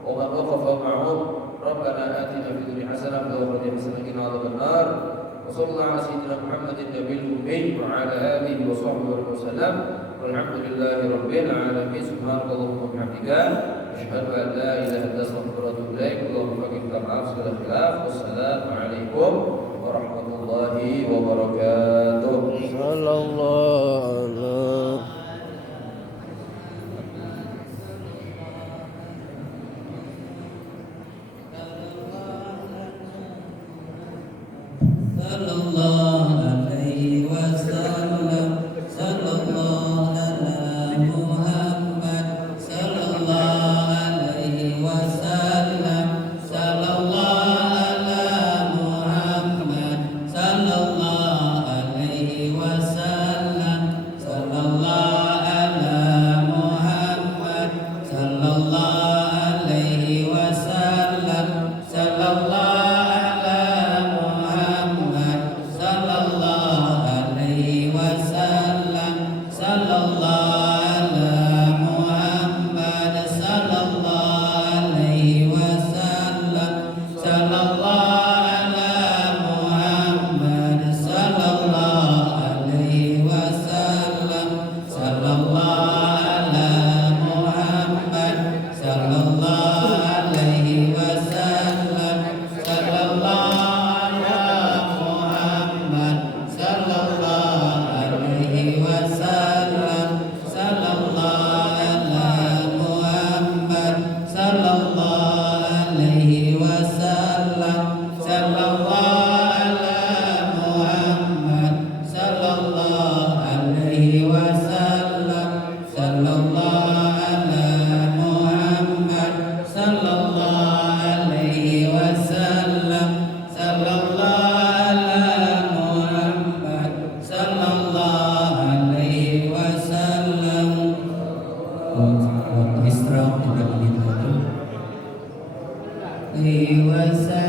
ومن وقف معهم. ربنا آتنا في الدنيا حسنة وفي الآخرة حسنة وقنا عذاب النار. وصلى الله على سيدنا محمد النبي الأمي وعلى آله وصحبه وسلم والحمد لله رب العالمين. سبحانك اللهم وبحمدك أشهد أن لا إله إلا أنت أستغفرك وأتوب إليك. اللهم فقنا معاف segala khilaf. Wassalamualaikum warahmatullahi wabarakatuh. Sallallahu alaihi Wasallam